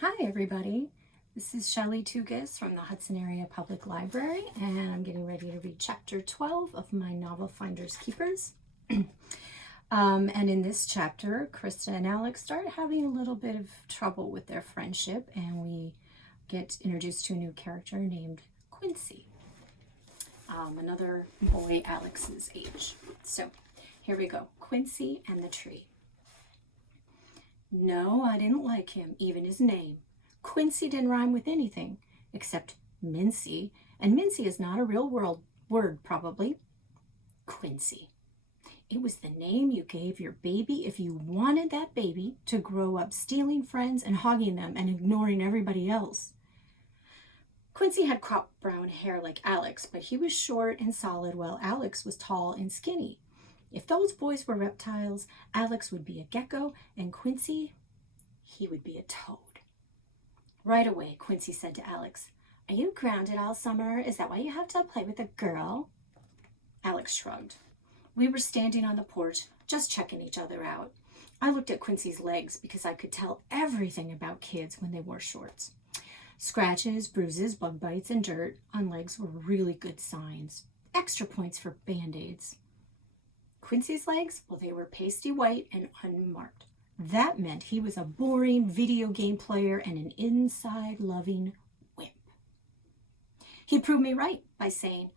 Hi everybody, this is Shelley Tugas from the Hudson Area Public Library, and I'm getting ready to read chapter 12 of my novel Finders Keepers. And in this chapter, Krista and Alex start having a little bit of trouble with their friendship, and we get introduced to a new character named Quincy, another boy Alex's age. So here we go, Quincy and the tree. No, I didn't like him, even his name. Quincy didn't rhyme with anything, except Mincy, and Mincy is not a real word, probably. Quincy. It was the name you gave your baby if you wanted that baby to grow up stealing friends and hogging them and ignoring everybody else. Quincy had cropped brown hair like Alex, but he was short and solid while Alex was tall and skinny. If those boys were reptiles, Alex would be a gecko, and Quincy, he would be a toad. Right away, Quincy said to Alex, "Are you grounded all summer? Is that why you have to play with a girl?" Alex shrugged. We were standing on the porch, just checking each other out. I looked at Quincy's legs because I could tell everything about kids when they wore shorts. Scratches, bruises, bug bites, and dirt on legs were really good signs. Extra points for Band-Aids. Quincy's legs, well, they were pasty white and unmarked. That meant he was a boring video game player and an inside-loving wimp. He proved me right by saying,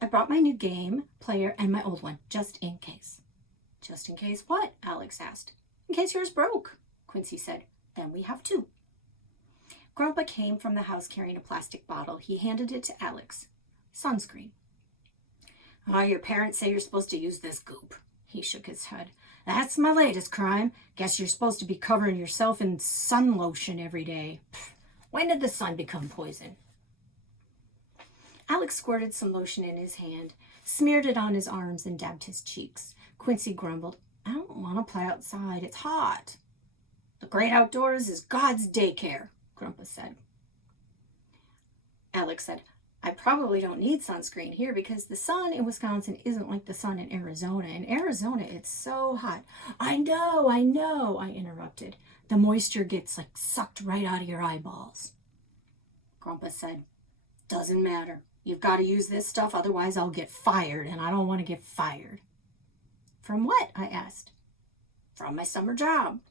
"I brought my new game player and my old one, just in case." "Just in case what?" Alex asked. "In case yours broke," Quincy said. "Then we have two." Grandpa came from the house carrying a plastic bottle. He handed it to Alex. Sunscreen. "Oh, your parents say you're supposed to use this goop." He shook his head. "That's my latest crime. Guess you're supposed to be covering yourself in sun lotion every day. Pfft, when did the sun become poison?" Alex squirted some lotion in his hand, smeared it on his arms, and dabbed his cheeks. Quincy grumbled, "I don't want to play outside. It's hot." "The great outdoors is God's daycare," Grandpa said. Alex said, "I probably don't need sunscreen here because the sun in Wisconsin isn't like the sun in Arizona. In Arizona, it's so hot." I know, I interrupted. "The moisture gets sucked right out of your eyeballs." Grandpa said, "Doesn't matter. You've got to use this stuff, otherwise I'll get fired, and I don't want to get fired." "From what?" I asked. "From my summer job."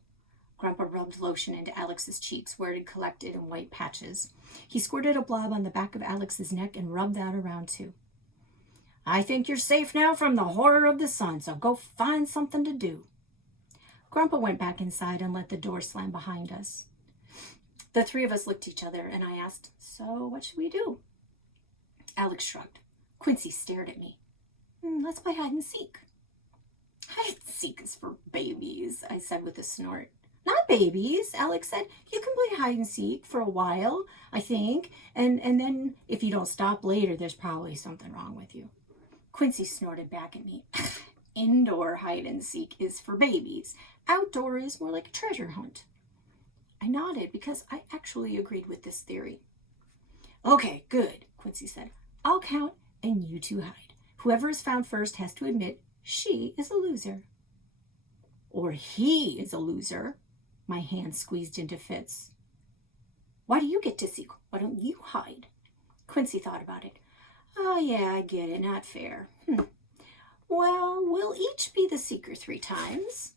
Grandpa rubbed lotion into Alex's cheeks where it had collected in white patches. He squirted a blob on the back of Alex's neck and rubbed that around too. "I think you're safe now from the horror of the sun, so go find something to do." Grandpa went back inside and let the door slam behind us. The three of us looked at each other, and I asked, "So what should we do?" Alex shrugged. Quincy stared at me. "Let's play hide and seek." "Hide and seek is for babies," I said with a snort. "Not babies," Alex said. "You can play hide and seek for a while, I think, and then if you don't stop later, there's probably something wrong with you." Quincy snorted back at me. "Indoor hide and seek is for babies. Outdoor is more like a treasure hunt." I nodded because I actually agreed with this theory. "Okay, good," Quincy said. "I'll count and you two hide. Whoever is found first has to admit she is a loser." "Or he is a loser." My hand squeezed into fits. "Why do you get to seek? Why don't you hide?" Quincy thought about it. "Oh, yeah, I get it. Not fair. Well, we'll each be the seeker 3 times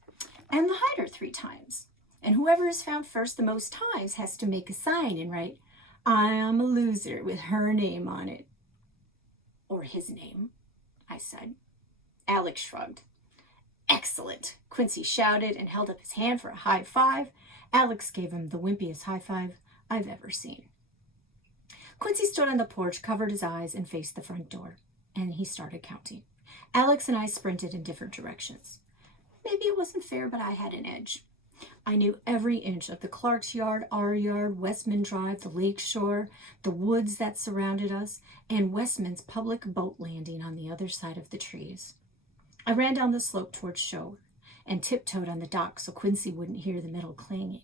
and the hider 3 times. And whoever is found first the most times has to make a sign and write, 'I am a loser,' with her name on it." "Or his name," I said. Alex shrugged. "Excellent," Quincy shouted and held up his hand for a high five. Alex gave him the wimpiest high five I've ever seen. Quincy stood on the porch, covered his eyes, and faced the front door, and he started counting. Alex and I sprinted in different directions. Maybe it wasn't fair, but I had an edge. I knew every inch of the Clark's yard, our yard, Westman Drive, the lake shore, the woods that surrounded us, and Westman's public boat landing on the other side of the trees. I ran down the slope towards shore and tiptoed on the dock so Quincy wouldn't hear the metal clanging.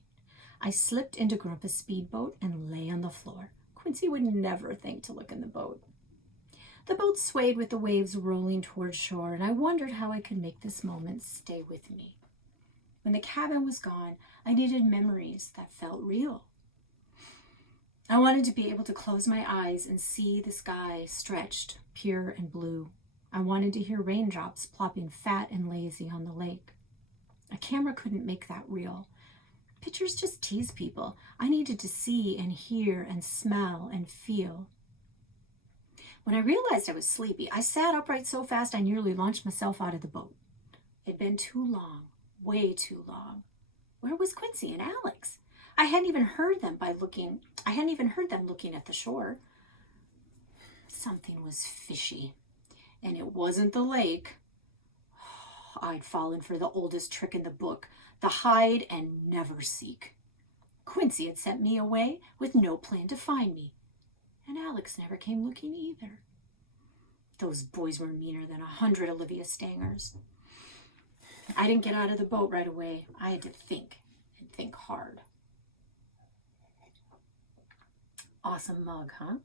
I slipped into Grandpa's speedboat and lay on the floor. Quincy would never think to look in the boat. The boat swayed with the waves rolling toward shore, and I wondered how I could make this moment stay with me. When the cabin was gone, I needed memories that felt real. I wanted to be able to close my eyes and see the sky stretched, pure and blue. I wanted to hear raindrops plopping fat and lazy on the lake. A camera couldn't make that real. Pictures just tease people. I needed to see and hear and smell and feel. When I realized I was sleepy, I sat upright so fast I nearly launched myself out of the boat. It'd been too long, way too long. Where was Quincy and Alex? I hadn't even heard them looking at the shore. Something was fishy, and it wasn't the lake. I'd fallen for the oldest trick in the book, the hide and never seek. Quincy had sent me away with no plan to find me, and Alex never came looking either. Those boys were meaner than 100 Olivia Stangers. I didn't get out of the boat right away. I had to think, and think hard. Awesome mug, huh?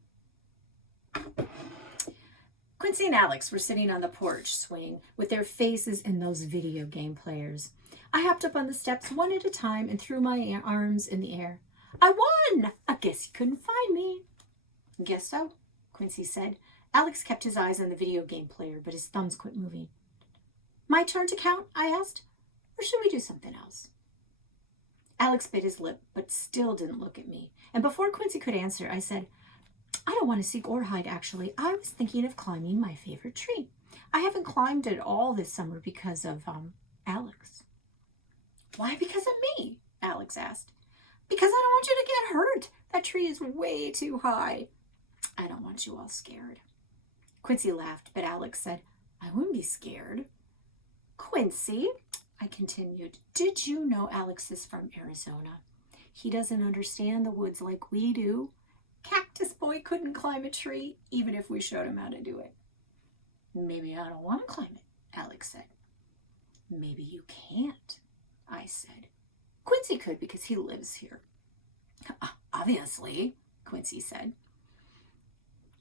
Quincy and Alex were sitting on the porch swing with their faces in those video game players. I hopped up on the steps one at a time and threw my arms in the air. I won! I guess you couldn't find me. Guess so, Quincy said. Alex kept his eyes on the video game player, but his thumbs quit moving. My turn to count? I asked. Or should we do something else? Alex bit his lip, but still didn't look at me. And before Quincy could answer, I said, I don't want to seek or hide, actually. I was thinking of climbing my favorite tree. I haven't climbed it all this summer because of, Alex. Why because of me? Alex asked. Because I don't want you to get hurt. That tree is way too high. I don't want you all scared. Quincy laughed, but Alex said, I wouldn't be scared. Quincy, I continued, did you know Alex is from Arizona? He doesn't understand the woods like we do. Cactus Boy couldn't climb a tree, even if we showed him how to do it. Maybe I don't want to climb it, Alex said. Maybe you can't, I said. Quincy could because he lives here. Obviously, Quincy said.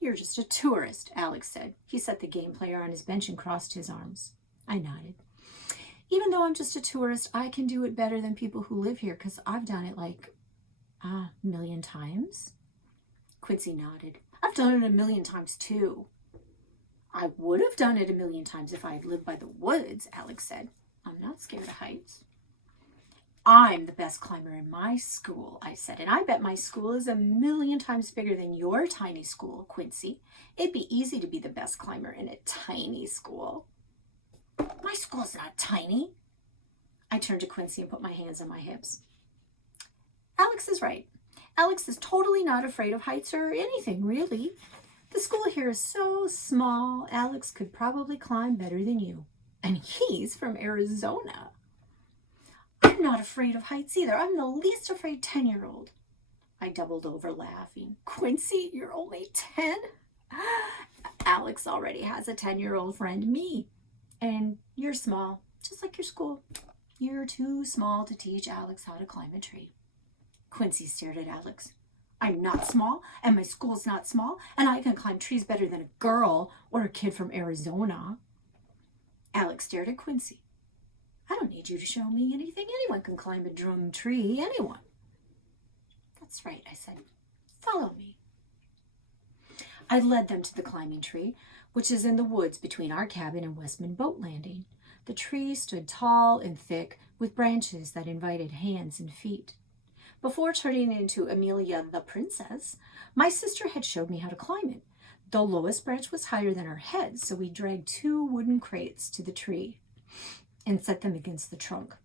You're just a tourist, Alex said. He set the game player on his bench and crossed his arms. I nodded. Even though I'm just a tourist, I can do it better than people who live here because I've done it like a million times. Quincy nodded. I've done it a million times too. I would have done it a million times if I had lived by the woods, Alex said. I'm not scared of heights. I'm the best climber in my school, I said, and I bet my school is a million times bigger than your tiny school, Quincy. It'd be easy to be the best climber in a tiny school. My school's not tiny. I turned to Quincy and put my hands on my hips. Alex is right. Alex is totally not afraid of heights or anything, really. The school here is so small, Alex could probably climb better than you. And he's from Arizona. I'm not afraid of heights either. I'm the least afraid 10-year-old. I doubled over laughing. Quincy, you're only 10? Alex already has a 10-year-old friend, me. And you're small, just like your school. You're too small to teach Alex how to climb a tree. Quincy stared at Alex. I'm not small, and my school's not small, and I can climb trees better than a girl or a kid from Arizona. Alex stared at Quincy. I don't need you to show me anything. Anyone can climb a drum tree, anyone. That's right, I said. Follow me. I led them to the climbing tree, which is in the woods between our cabin and Westman Boat Landing. The tree stood tall and thick, with branches that invited hands and feet. Before turning into Amelia the Princess, my sister had showed me how to climb it. The lowest branch was higher than our heads, so we dragged 2 wooden crates to the tree and set them against the trunk.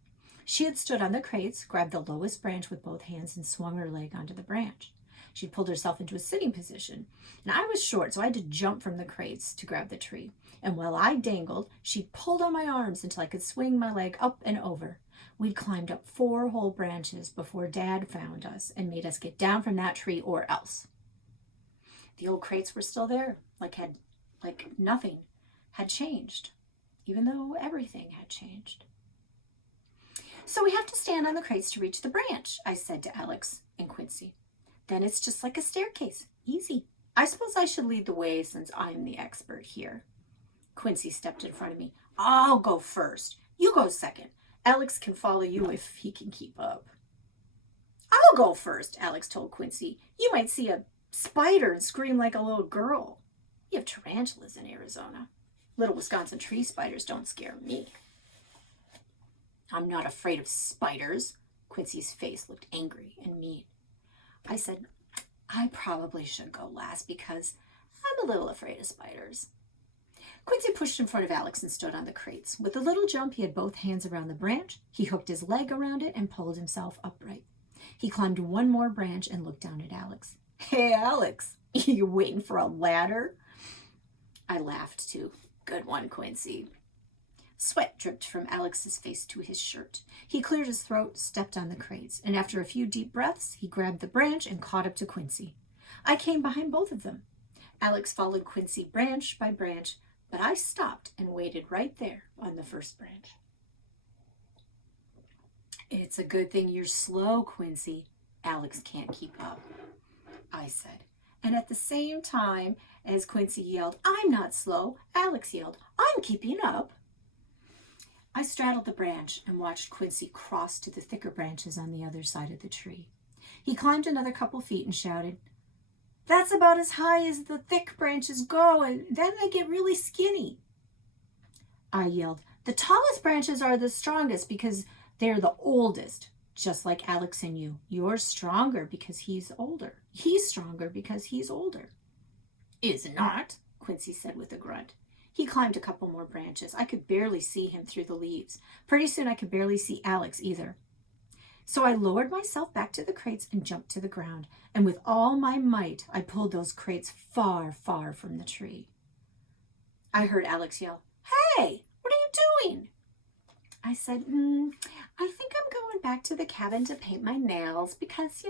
She had stood on the crates, grabbed the lowest branch with both hands, and swung her leg onto the branch. She'd pulled herself into a sitting position, and I was short, so I had to jump from the crates to grab the tree. And while I dangled, she pulled on my arms until I could swing my leg up and over. We'd climbed up 4 whole branches before Dad found us and made us get down from that tree or else. The old crates were still there, like nothing had changed, even though everything had changed. So we have to stand on the crates to reach the branch, I said to Alex and Quincy. Then it's just like a staircase. Easy. I suppose I should lead the way since I'm the expert here. Quincy stepped in front of me. I'll go first. You go second. Alex can follow you if he can keep up. I'll go first, Alex told Quincy. You might see a spider and scream like a little girl. You have tarantulas in Arizona. Little Wisconsin tree spiders don't scare me. I'm not afraid of spiders. Quincy's face looked angry and mean. I said, I probably should go last because I'm a little afraid of spiders. Quincy pushed in front of Alex and stood on the crates. With a little jump, he had both hands around the branch. He hooked his leg around it and pulled himself upright. He climbed one more branch and looked down at Alex. Hey, Alex, you waiting for a ladder? I laughed too. Good one, Quincy. Sweat dripped from Alex's face to his shirt. He cleared his throat, stepped on the crates, and after a few deep breaths, he grabbed the branch and caught up to Quincy. I came behind both of them. Alex followed Quincy branch by branch, but I stopped and waited right there on the first branch. It's a good thing you're slow, Quincy. Alex can't keep up, I said. And at the same time as Quincy yelled, I'm not slow, Alex yelled, I'm keeping up. I straddled the branch and watched Quincy cross to the thicker branches on the other side of the tree. He climbed another couple feet and shouted, That's about as high as the thick branches go, and then they get really skinny. I yelled, The tallest branches are the strongest because they're the oldest, just like Alex and you. You're stronger because he's older. He's stronger because he's older. Is not, Quincy said with a grunt. He climbed a couple more branches. I could barely see him through the leaves. Pretty soon I could barely see Alex either. So I lowered myself back to the crates and jumped to the ground. And with all my might, I pulled those crates far, far from the tree. I heard Alex yell, Hey, what are you doing? I said, I think I'm going back to the cabin to paint my nails because,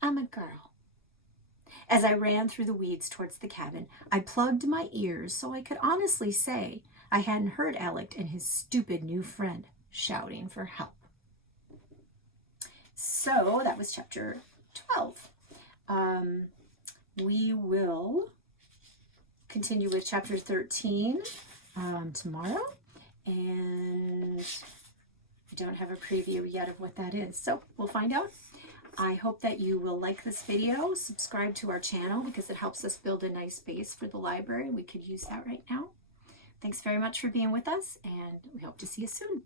I'm a girl. As I ran through the weeds towards the cabin, I plugged my ears so I could honestly say I hadn't heard Alex and his stupid new friend shouting for help. So that was chapter 12. We will continue with chapter 13 tomorrow. And I don't have a preview yet of what that is. So we'll find out. I hope that you will like this video, subscribe to our channel because it helps us build a nice base for the library. We could use that right now. Thanks very much for being with us, and we hope to see you soon.